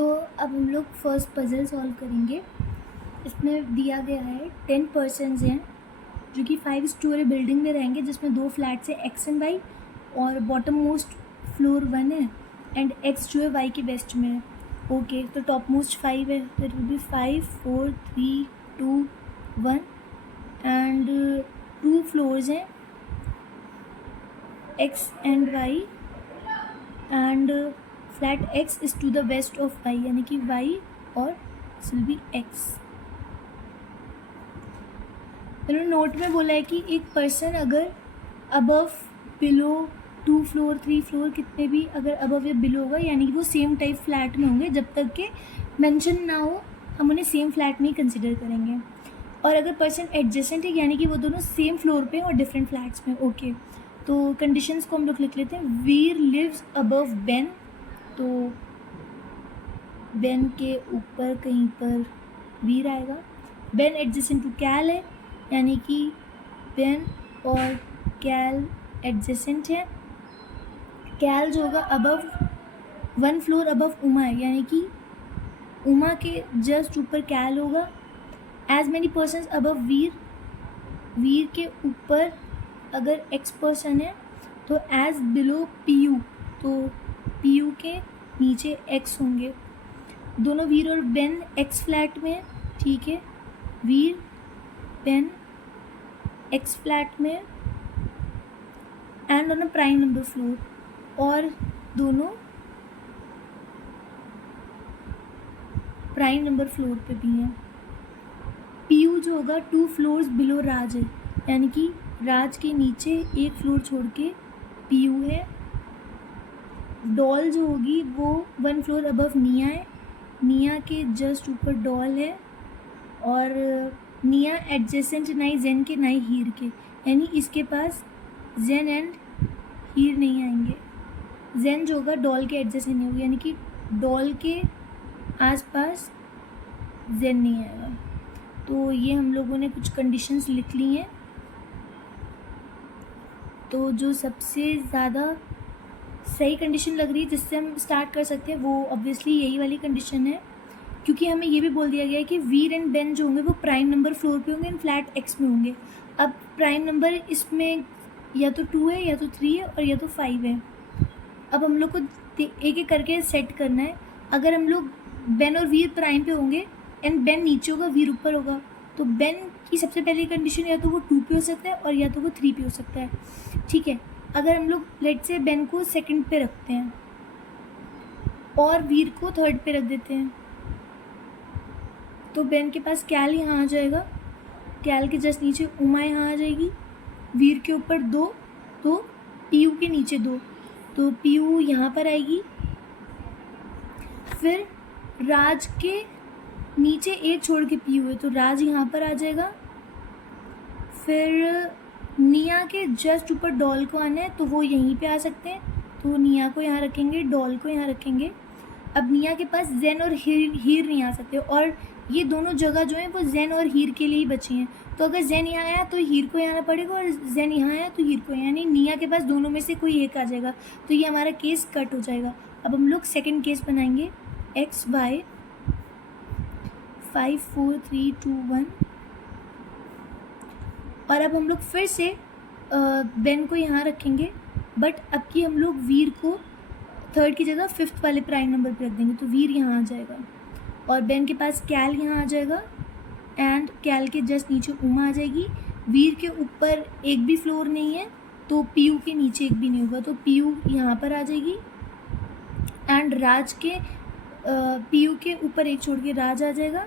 तो अब हम लोग फर्स्ट पज़ल सॉल्व करेंगे। इसमें दिया गया है 10 पर्सन्स हैं जो कि 5 स्टोरी बिल्डिंग में रहेंगे, जिसमें 2 फ्लैट्स है एक्स एंड वाई, और बॉटम मोस्ट फ्लोर 1 है एंड एक्स जो है वाई के वेस्ट में है। ओके, तो टॉप मोस्ट 5 है, तो it will be 5 4 3 2 1 and 2 floors हैं x and y and flat x is to the west of y, यानी कि y और दिस विल बी x। मैंने नोट में बोला है कि एक पर्सन अगर अबव बिलो 2 फ्लोर 3 फ्लोर कितने भी अगर अबव या बिलो होगा, यानी कि वो सेम टाइप फ्लैट में होंगे, जब तक के मेंशन ना हो हम उन्हें सेम फ्लैट में कंसिडर करेंगे। और अगर पर्सन एडजेसेंट है, यानी कि वो दोनों सेम फ्लोर पे और डिफरेंट फ्लैट्स में। ओके, तो कंडीशंस को हम लोग लिख लेते हैं। वीर लिव्स अबव बेन, तो बेन के ऊपर कहीं पर वीर आएगा। बेन एडजेसेंट टू कैल है, यानी कि बेन और कैल एडजेसेंट है। कैल जो होगा अबव 1 फ्लोर अबव उमा है, यानी कि उमा के जस्ट ऊपर कैल होगा। एज मैनी पर्सन अबव वीर, वीर के ऊपर अगर एक्स पर्सन है तो एज बिलो पी यू, तो पी यू के नीचे एक्स होंगे। दोनों वीर और बेन एक्स फ्लैट में है, ठीक है। वीर बेन एक्स फ्लैट में and on a prime number floor, और दोनों प्राइम नंबर फ्लोर पे भी हैं। पी यू जो होगा 2 फ्लोर्स बिलो राज है, यानी कि राज के नीचे 1 फ्लोर छोड़ के पी यू है। डॉल जो होगी वो 1 फ्लोर अबव निया है, निया के जस्ट ऊपर डॉल है, और निया एडजेसेंट नाई जेन के नाई हीर के, यानी इसके पास जेन एंड हीर नहीं आएंगे। जेन जो होगा डॉल के एडजेसेंट नहीं होगा, यानी कि डॉल के आसपास जेन नहीं आएगा। तो ये हम लोगों ने कुछ कंडीशंस लिख ली हैं। तो जो सबसे ज़्यादा सही कंडीशन लग रही है जिससे हम स्टार्ट कर सकते हैं वो ऑब्वियसली यही वाली कंडीशन है, क्योंकि हमें ये भी बोल दिया गया है कि वीर एंड बेन जो होंगे वो प्राइम नंबर फ्लोर पे होंगे एंड फ्लैट एक्स में होंगे। अब प्राइम नंबर इसमें या तो 2 है या तो 3 है और या तो 5 है। अब हम लोग को एक एक करके सेट करना है। अगर हम लोग बेन और वीर प्राइम पे होंगे एंड बेन नीचे होगा वीर ऊपर होगा, तो बेन की सबसे पहली कंडीशन या तो वो 2 पे हो सकता है और या तो वो 3 पे हो सकता है, ठीक है। अगर हम लोग लेट से बेन को सेकंड पे रखते हैं और वीर को थर्ड पे रख देते हैं, तो बेन के पास कैल यहाँ आ जाएगा, कैल के जस्ट नीचे उमा यहाँ आ जाएगी, वीर के ऊपर 2, तो पी यू के नीचे 2, तो पी यू यहाँ पर आएगी। फिर राज के नीचे 1 छोड़ के पी यू है, तो राज यहाँ पर आ जाएगा। फिर निया के जस्ट ऊपर डॉल को आना है, तो वो यहीं पे आ सकते हैं, तो निया को यहाँ रखेंगे, डॉल को यहाँ रखेंगे। अब निया के पास जेन और हीर नहीं आ सकते, और ये दोनों जगह जो है वो जेन और हीर के लिए ही बची हैं। तो अगर जेन यहाँ आया तो हीर को यहाँ आना पड़ेगा, और जेन यहाँ आया तो हीर को, यानी निया के पास दोनों में से कोई एक आ जाएगा, तो ये हमारा केस कट हो जाएगा। अब हम लोग सेकेंड केस बनाएंगे। एक्स वाई 5 4 3 2 1, और अब हम लोग फिर से बेन को यहाँ रखेंगे, बट अब की हम लोग वीर को थर्ड की जगह 5th वाले प्राइम नंबर पे रख देंगे, तो वीर यहाँ आ जाएगा, और बेन के पास कैल यहाँ आ जाएगा एंड कैल के जस्ट नीचे उमा आ जाएगी। वीर के ऊपर एक भी फ्लोर नहीं है, तो पी यू के नीचे एक भी नहीं होगा, तो पी यू यहाँ पर आ जाएगी एंड राज के पी यू के ऊपर 1 छोड़ के राज आ जाएगा,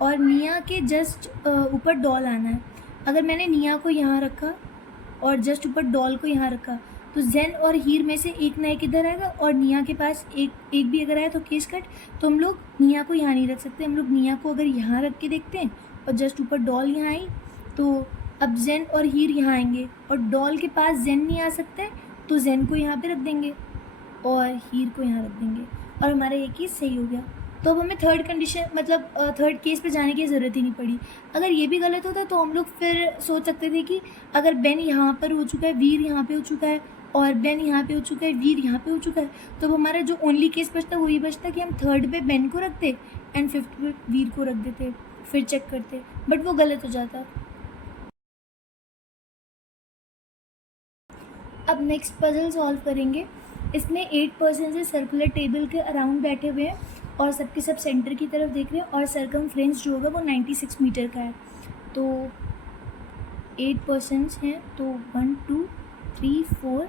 और निया के जस्ट ऊपर डॉल आना है। अगर मैंने निया को यहाँ रखा और जस्ट ऊपर डॉल को यहाँ रखा, तो जेन और हीर में से एक ना एक इधर आएगा, और निया के पास एक भी अगर आया तो केस कट। तो हम लोग निया को यहाँ नहीं रख सकते, हम लोग निया को अगर यहाँ रख के देखते हैं और जस्ट ऊपर डॉल यहाँ आई, तो अब जेन और हीर यहाँ आएंगे, और डॉल के पास जेन नहीं आ सकता है, तो जेन को यहाँ पे रख देंगे और हीर को यहाँ रख देंगे, और हमारा ये केस सही हो गया। तो अब हमें थर्ड कंडीशन मतलब थर्ड केस पे जाने की ज़रूरत ही नहीं पड़ी। अगर ये भी गलत होता तो हम लोग फिर सोच सकते थे कि अगर बेन यहाँ पर हो चुका है, वीर यहाँ पे हो चुका है, और बेन यहाँ पे हो चुका है, वीर यहाँ पे हो चुका है, तो हमारा जो ओनली केस बचता है वो ये बचता कि हम थर्ड पे बेन को रखते एंड फिफ्थ पे वीर को रख देते, फिर चेक करते, बट वो गलत हो जाता। अब नेक्स्ट पजल सॉल्व करेंगे। इसमें 8 पर्सन से सर्कुलर टेबल के अराउंड बैठे हुए हैं और सबके सब सेंटर की तरफ देख रहे हैं और सरकमफ्रेंस जो होगा वो 96 मीटर का है। तो 8 पर्सन्स हैं, तो 1 2 3 4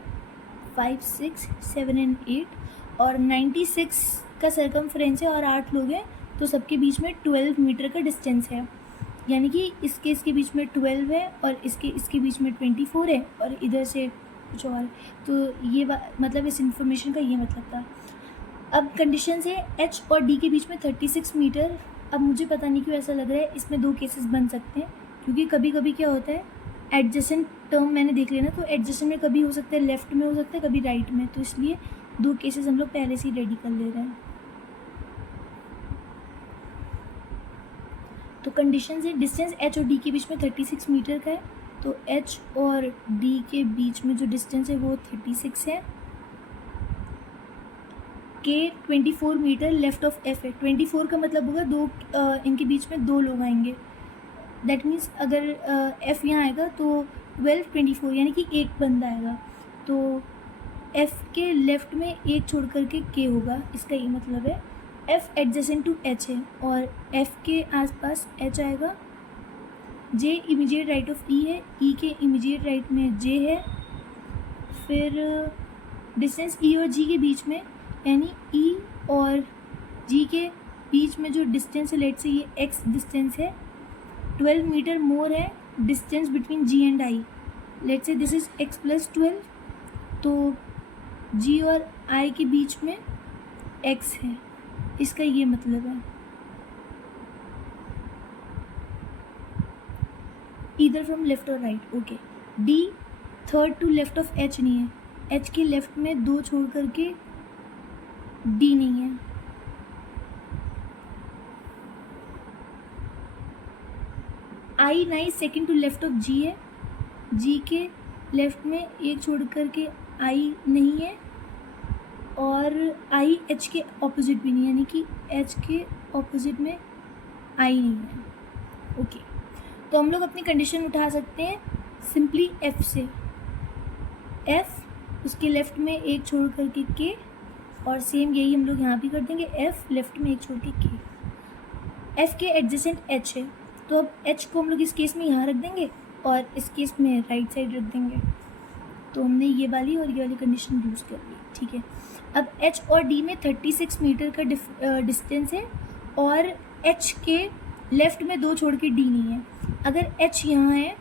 5 6 7 एंड 8 और 96 का सरकमफ्रेंस है और 8 लोग हैं, तो सबके बीच में 12 मीटर का डिस्टेंस है, यानी कि इसके बीच में 12 है और इसके बीच में 24 है और इधर से कुछ और। तो ये मतलब इस इन्फॉर्मेशन का ये मतलब था। अब कंडीशन है एच और डी के बीच में 36 मीटर। अब मुझे पता नहीं क्यों ऐसा लग रहा है इसमें 2 केसेस बन सकते हैं, क्योंकि कभी कभी क्या होता है एडजेसेंट टर्म मैंने देख लिया ना, तो एडजेसेंट में कभी हो सकता है लेफ्ट में हो सकता है, कभी राइट में, तो इसलिए 2 केसेस हम लोग पहले से ही रेडी कर ले रहे हैं। तो कंडीशन है डिस्टेंस एच और डी के बीच में 36 मीटर का है, तो एच और डी के बीच में जो डिस्टेंस है वो 36 है। के 24 मीटर लेफ्ट ऑफ एफ है। 24 का मतलब होगा इनके बीच में 2 लोग आएंगे, दैट मीन्स अगर एफ यहाँ आएगा तो 12 24 यानी कि एक बंदा आएगा, तो एफ के लेफ्ट में एक छोड़ करके के होगा, इसका ये मतलब है। एफ एडजेसेंट टू एच है और एफ के आसपास एच आएगा। जे इमीडिएट राइट ऑफ ई है, ई के इमीडिएट राइट में जे है। फिर डिस्टेंस ई और जी के बीच में, यानी ई और जी के बीच में जो डिस्टेंस है, लेट से ये एक्स डिस्टेंस है, 12 मीटर मोर है distance between G and I, let say this is X plus 12, तो जी और आई के बीच में एक्स है, इसका ये मतलब है। ईदर फ्रॉम लेफ्ट और right, okay. D third to left of H नहीं है, एच के लेफ्ट में 2 छोड़ करके डी नहीं है। I nice second to left of G है, जी के लेफ्ट में एक छोड़ करके आई नहीं है और आई एच के ऑपोजिट भी नहीं है, यानी कि एच के ऑपोजिट में आई नहीं है, ओके। तो हम लोग अपनी कंडीशन उठा सकते हैं सिंपली एफ से। एफ उसके लेफ्ट में एक छोड़ करके के, और सेम यही हम लोग यहाँ भी कर देंगे, एफ लेफ्ट में एक छोड़ के के। एफ के एडजेसेंट एच है, तो अब एच को हम लोग इस केस में यहाँ रख देंगे और इस केस में राइट साइड रख देंगे। तो हमने ये वाली और ये वाली कंडीशन यूज़ कर ली, ठीक है। अब एच और डी में 36 मीटर का डिस्टेंस है और एच के लेफ्ट में 2 छोड़ के डी नहीं है। अगर एच यहाँ है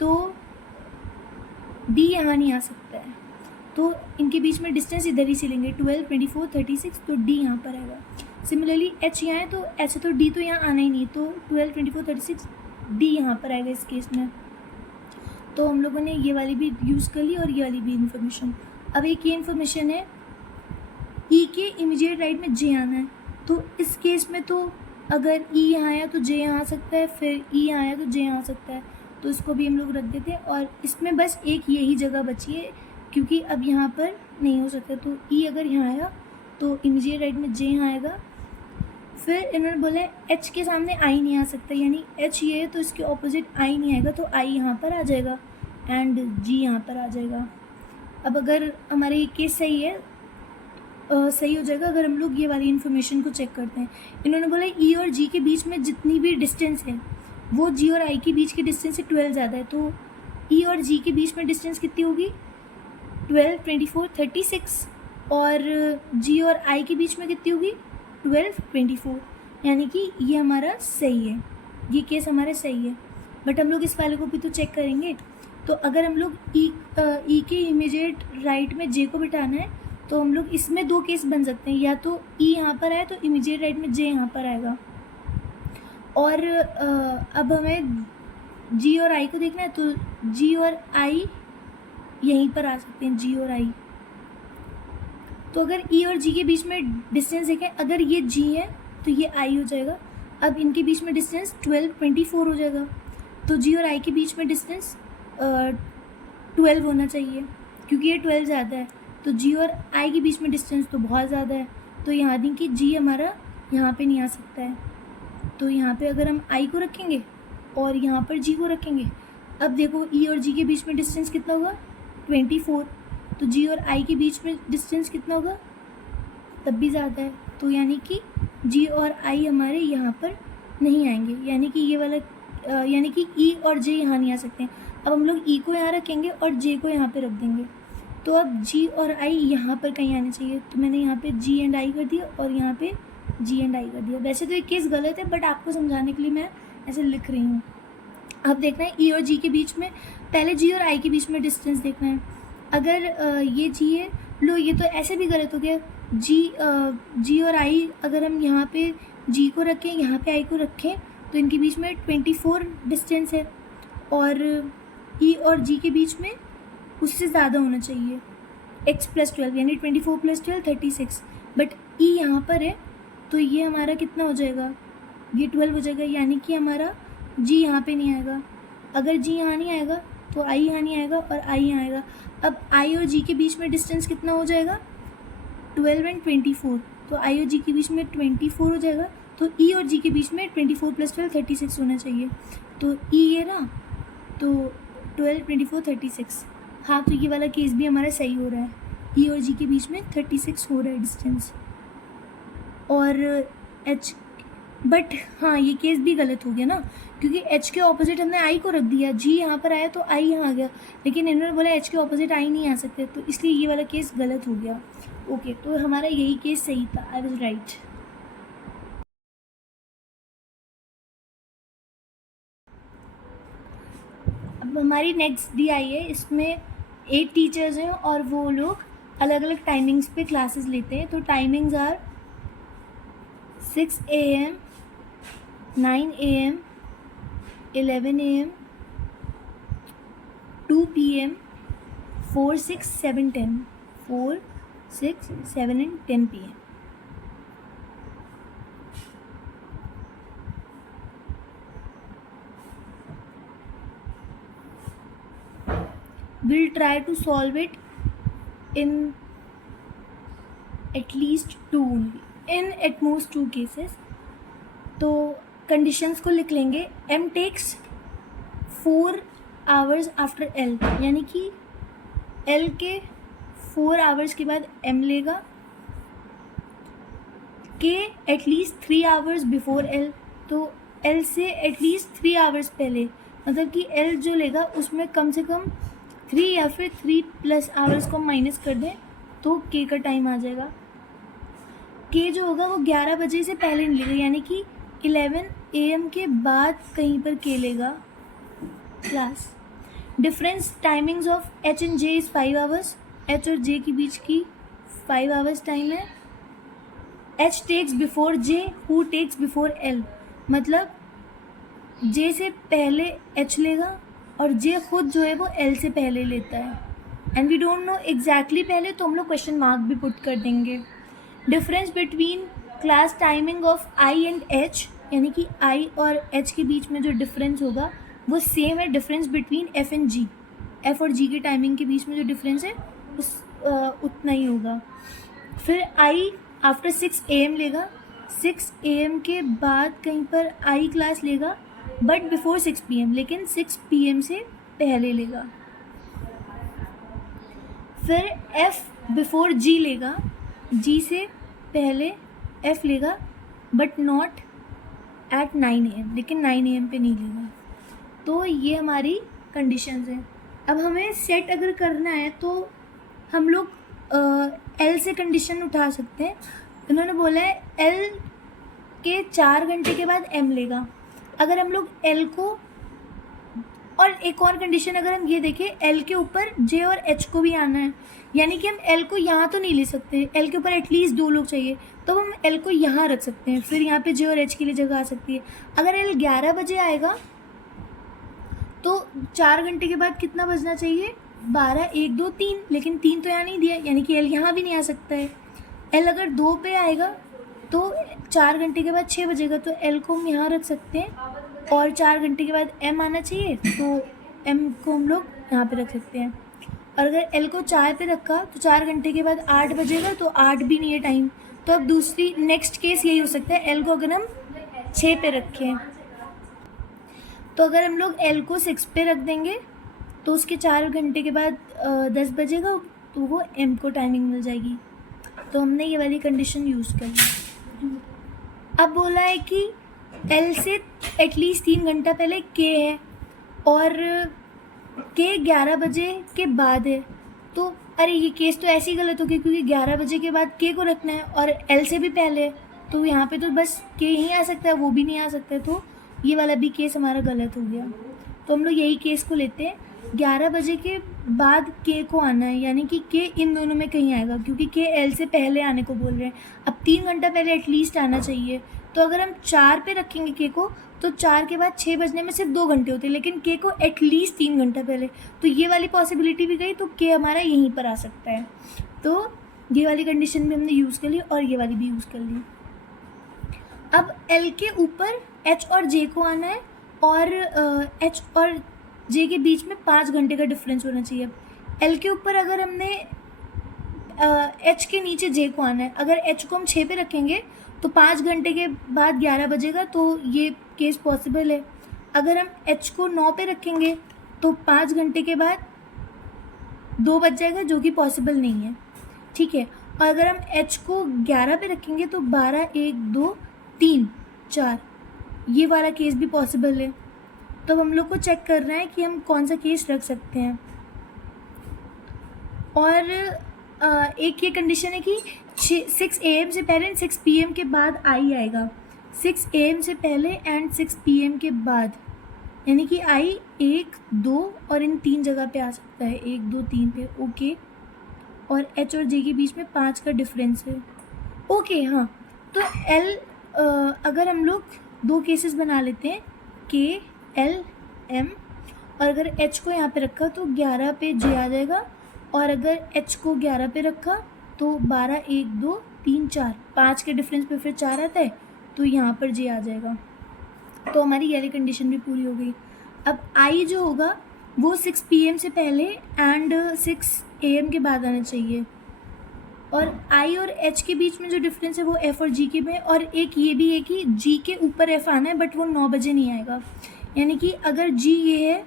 तो डी यहाँ नहीं आ सकता है, तो इनके बीच में डिस्टेंस इधर ही से लेंगे, 12 24 36, तो डी यहाँ पर आएगा। सिमिलरली एच यहाँ है तो एच है तो डी तो यहाँ आना ही नहीं, तो 12 24 36 डी यहाँ पर आएगा इस केस में। तो हम लोगों ने ये वाली भी यूज़ कर ली और ये वाली भी इन्फॉर्मेशन। अब एक ये इन्फॉर्मेशन है ई के इमीडिएट राइट में जे आना है, तो इस केस में तो अगर ई यहाँ आया तो जे यहाँ आ सकता है, फिर ई यहाँ आया तो जे यहाँ आ सकता है, तो इसको भी हम लोग रख देते हैं। और इसमें बस एक यही जगह बची है, क्योंकि अब यहाँ पर नहीं हो सकता, तो ई अगर यहाँ आया तो इमीडिएट राइट में जे यहाँ आएगा। फिर इन्होंने बोला है एच के सामने आई नहीं आ सकता, यानी एच ये है तो इसके ऑपोजिट आई नहीं आएगा, तो आई यहाँ पर आ जाएगा एंड जी यहाँ पर आ जाएगा। अब अगर हमारे ये केस सही है, सही हो जाएगा अगर हम लोग ये वाली इन्फॉर्मेशन को चेक करते हैं। इन्होंने बोला ई और जी के बीच में जितनी भी डिस्टेंस है वो जी और आई के बीच के डिस्टेंस से 12 ज़्यादा है, तो ई और जी के बीच में डिस्टेंस कितनी होगी, 12 24 36, और जी और आई के बीच में कितनी होगी, 12 24, यानी कि ये हमारा सही है, ये केस हमारा सही है। बट हम लोग इस वाले को भी तो चेक करेंगे। तो अगर हम लोग ई के इमीडिएट राइट में जे को बिठाना है तो हम लोग इसमें 2 केस बन सकते हैं, या तो ई यहाँ पर आए तो इमीडिएट राइट में जे यहाँ पर आएगा, और अब हमें जी और आई को देखना है तो जी और आई यहीं पर आ सकते हैं, जी और आई। तो अगर ई और जी के बीच में डिस्टेंस देखें, अगर ये जी है तो ये आई हो जाएगा। अब इनके बीच में डिस्टेंस 12 24 हो जाएगा, तो जी और आई के बीच में डिस्टेंस 12 होना चाहिए, क्योंकि ये 12 ज़्यादा है, तो जी और आई के बीच में डिस्टेंस तो बहुत ज़्यादा है, तो यहाँ दी कि जी हमारा यहाँ पे नहीं आ सकता है। तो यहाँ पे अगर हम आई को रखेंगे और यहाँ पर जी को रखेंगे, अब देखो ई और जी के बीच में डिस्टेंस कितना होगा 24, तो जी और आई के बीच में डिस्टेंस कितना होगा तब भी ज़्यादा है, तो यानी कि जी और आई हमारे यहाँ पर नहीं आएंगे, यानी कि ये वाला यानी कि ई और जे यहाँ नहीं आ सकते हैं। अब हम लोग ई को यहाँ रखेंगे और जे को यहाँ पे रख देंगे, तो अब जी और आई यहाँ पर कहीं आने चाहिए, तो मैंने यहाँ पे जी एंड आई कर दिया और यहाँ पे जी एंड आई कर दिया। वैसे तो ये केस गलत है, बट आपको समझाने के लिए मैं ऐसे लिख रही हूँ। अब देखना है ई और जी के बीच में, पहले जी और आई के बीच में डिस्टेंस देखना है। अगर ये जी है, लो ये तो ऐसे भी गलत हो गया, जी और आई अगर हम यहाँ पे जी को रखें, यहाँ पे आई को रखें, तो इनके बीच में 24 डिस्टेंस है, और ई और जी के बीच में उससे ज़्यादा होना चाहिए, x + 12 यानी 24 + 12 36, बट ई यहाँ पर है, तो ये हमारा कितना हो जाएगा, ये 12 हो जाएगा, यानी कि हमारा जी यहाँ पे नहीं आएगा। अगर जी यहाँ नहीं आएगा तो आई यहाँ नहीं आएगा और आई यहाँ आएगा। अब आई और जी के बीच में डिस्टेंस कितना हो जाएगा 12 एंड 24, तो आई और जी के बीच में 24 हो जाएगा, तो ई और जी के बीच में 24 + 12 36 होना चाहिए, तो ई ये ना, तो 12 24 36, हाँ तो ये वाला केस भी हमारा सही हो रहा है, ई और जी के बीच में 36 हो रहा है डिस्टेंस। और एच, बट हाँ ये केस भी गलत हो गया ना, क्योंकि एच के ऑपोजिट हमने आई को रख दिया, जी यहाँ पर आया तो आई यहाँ आ गया, लेकिन इन्होंने बोला एच के ऑपोजिट आई नहीं आ सकते, तो इसलिए ये वाला केस गलत हो गया। ओके, तो हमारा यही केस सही था, आई वाज राइट। अब हमारी नेक्स्ट डी आई है, इसमें 8 टीचर्स हैं और वो लोग अलग अलग टाइमिंग्स पे क्लासेस लेते हैं। तो timings are 6 AM, 9 AM, 11 AM, 2 PM, 4, 6, 7, 10, 4, 6, 7 and 10 PM. We'll try to solve it in at least 2 only, in at most 2 cases. तो कंडीशंस को लिख लेंगे। M takes 4 hours after L, यानी कि L के 4 hours के बाद M लेगा, K at least 3 hours before L, तो L से एटलीस्ट 3 hours पहले, मतलब कि L जो लेगा उसमें कम से कम 3 या फिर 3+ hours को माइनस कर दें तो K का टाइम आ जाएगा। K जो होगा वो 11 बजे से पहले नहीं लेगा, यानी कि 11 AM के बाद कहीं पर K लेगा class. Difference timings of H and J is 5 hours, H और J के बीच की 5 hours टाइम है। H takes before J, who takes before L, मतलब J से पहले H लेगा और J खुद जो है वो L से पहले लेता है, and we don't know exactly पहले, तो हम लोग क्वेश्चन मार्क भी पुट कर देंगे। Difference between class timing of I and H, यानी कि I और H के बीच में जो डिफरेंस होगा वो सेम है difference between F and G, F और G की टाइमिंग के बीच में जो डिफरेंस है उस उतना ही होगा। फिर I आफ्टर 6 AM लेगा, 6 AM के बाद कहीं पर I क्लास लेगा, बट बिफोर 6 PM, लेकिन 6 PM से पहले लेगा। फिर F बिफोर G लेगा, G से पहले F लेगा, बट नॉट एट 9 AM, लेकिन 9 AM पे नहीं लेगा। तो ये हमारी कंडीशंस हैं। अब हमें सेट अगर करना है तो हम लोग L से कंडीशन उठा सकते हैं। उन्होंने बोला है L के 4 घंटे के बाद M लेगा। अगर हम लोग L को, और एक और कंडीशन अगर हम ये देखें, L के ऊपर J और H को भी आना है, यानी कि हम L को यहाँ तो नहीं ले सकते, L के ऊपर एटलीस्ट 2 लोग चाहिए, तो हम L को यहाँ रख सकते हैं, फिर यहाँ पे J और H के लिए जगह आ सकती है। अगर L 11 बजे आएगा तो 4 घंटे के बाद कितना बजना चाहिए, 12, 1, 2, 3, लेकिन 3 तो यहाँ नहीं दिया, यानी कि L यहाँ भी नहीं आ सकता है। L अगर 2 पे आएगा तो 4 घंटे के बाद 6 बजेगा, तो L को हम यहाँ रख सकते हैं, और 4 घंटे के बाद M आना चाहिए, तो M को हम लोग यहाँ पे रख सकते हैं। और अगर एल को 4 पे रखा तो 4 घंटे के बाद 8 बजेगा, तो 8 भी नहीं है टाइम। तो अब दूसरी नेक्स्ट केस यही हो सकता है, एल को अगर हम 6 पे रखें, तो अगर हम लोग एल को 6 पे रख देंगे तो उसके 4 घंटे के बाद 10 बजेगा, तो वो एम को टाइमिंग मिल जाएगी। तो हमने ये वाली कंडीशन यूज़ कर ली। अब बोला है कि एल से एटलीस्ट 3 घंटा पहले के है और के 11 बजे के बाद है। तो अरे ये केस तो ऐसे ही गलत हो गया, क्योंकि 11 बजे के बाद के को रखना है और एल से भी पहले है, तो यहाँ पे तो बस के ही आ सकता है, वो भी नहीं आ सकता है। तो ये वाला भी केस हमारा गलत हो गया। तो हम लोग यही केस को लेते हैं, 11 बजे के बाद के को आना है, यानी कि के इन दोनों में कहीं आएगा, क्योंकि के एल से पहले आने को बोल रहे हैं। अब 3 घंटा पहले एटलीस्ट आना चाहिए। तो अगर हम 4 पे रखेंगे के को, तो 4 के बाद 6 बजने में सिर्फ 2 घंटे होते हैं, लेकिन के को एटलीस्ट 3 घंटा पहले। तो ये वाली पॉसिबिलिटी भी गई, तो के हमारा यहीं पर आ सकता है। तो ये वाली कंडीशन भी हमने यूज़ कर ली और ये वाली भी यूज़ कर ली। अब एल के ऊपर एच और जे को आना है और एच और जे के बीच में 5 घंटे का डिफरेंस होना चाहिए। एल के ऊपर अगर हमने एच के नीचे जे को आना है, अगर एच को हम 6 पे रखेंगे तो 5 घंटे के बाद 11 बजेगा, तो ये केस पॉसिबल है। अगर हम एच को 9 पे रखेंगे तो 5 घंटे के बाद 2 बज जाएगा, जो कि पॉसिबल नहीं है, ठीक है। और अगर हम एच को 11 पे रखेंगे तो 12, 1, 2, 3, 4, ये वाला केस भी पॉसिबल है। तो हम लोग को चेक करना है कि हम कौन सा केस रख सकते हैं। और एक ये कंडीशन है कि 6 AM से पहले एंड 6 PM के बाद आई आएगा। 6 AM से पहले एंड 6 PM के बाद, यानी कि आई 1, 2 और इन 3 जगह पे आ सकता है, 1, 2, 3 पे, ओके। और एच और जे के बीच में 5 का डिफरेंस है, ओके, हाँ। तो एल अगर हम लोग 2 केसेस बना लेते हैं, के एल एम, और अगर एच को यहाँ पे रखा तो 11 पे जे आ जाएगा, और अगर एच को 11 पे रखा तो 12, 1, 2, 3, 4, 5 के डिफरेंस पे फिर 4 आता है, तो यहाँ पर जे आ जाएगा। तो हमारी ये वाली कंडीशन भी पूरी हो गई। अब आई जो होगा वो 6 PM से पहले एंड 6 AM के बाद आना चाहिए, और आई और एच के बीच में जो डिफरेंस है वो एफ और जी के में। और एक ये भी है कि जी के ऊपर एफ आना है, बट वो 9 बजे नहीं आएगा, यानी कि अगर जी ये है,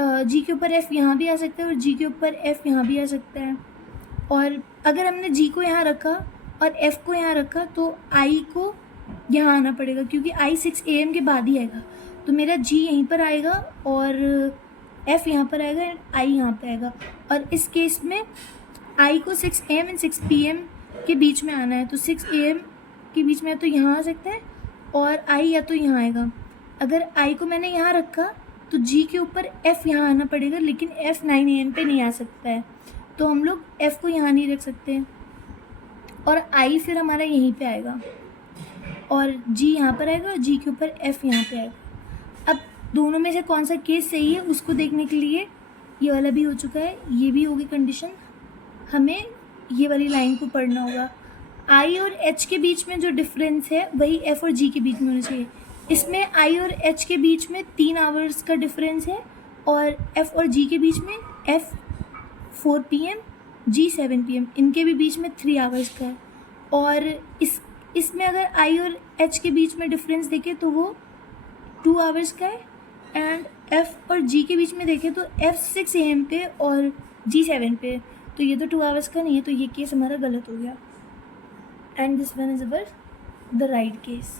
जी के ऊपर एफ़ यहाँ भी आ सकता है और जी के ऊपर एफ़ यहाँ भी आ सकता है। और अगर हमने जी को यहाँ रखा और एफ़ को यहाँ रखा तो आई को यहाँ आना पड़ेगा, क्योंकि आई 6 AM के बाद ही आएगा। तो मेरा जी यहीं पर आएगा और एफ़ यहाँ पर आएगा एंड आई यहाँ पर आएगा। और इस केस में आई को 6 AM एंड 6 PM के बीच में आना है, तो 6 AM के बीच में तो यहाँ आ सकता है और आई या तो यहाँ आएगा। अगर आई को मैंने यहाँ रखा तो जी के ऊपर एफ़ यहाँ आना पड़ेगा, लेकिन एफ़ 9 AM पे नहीं आ सकता है, तो हम लोग एफ़ को यहाँ नहीं रख सकते और आई फिर हमारा यहीं पे आएगा और जी यहाँ पर आएगा और जी के ऊपर एफ़ यहाँ पे आएगा। अब दोनों में से कौन सा केस सही है उसको देखने के लिए ये वाला भी हो चुका है, ये भी होगी कंडीशन। हमें ये वाली लाइन को पढ़ना होगा, आई और एच के बीच में जो डिफरेंस है वही एफ़ और जी के बीच में होना चाहिए। इसमें आई और एच के बीच में 3 आवर्स का डिफरेंस है और एफ़ और जी के बीच में एफ़ 4 PM, जी 7 PM, इनके भी बीच में 3 आवर्स का है। और इसमें अगर आई और एच के बीच में डिफरेंस देखें तो वो 2 आवर्स का है, एंड एफ़ और जी के बीच में देखें तो एफ़ 6 AM पे और जी 7 पे, तो ये तो 2 आवर्स का नहीं है, तो ये केस हमारा गलत हो गया। And this one is our the right case.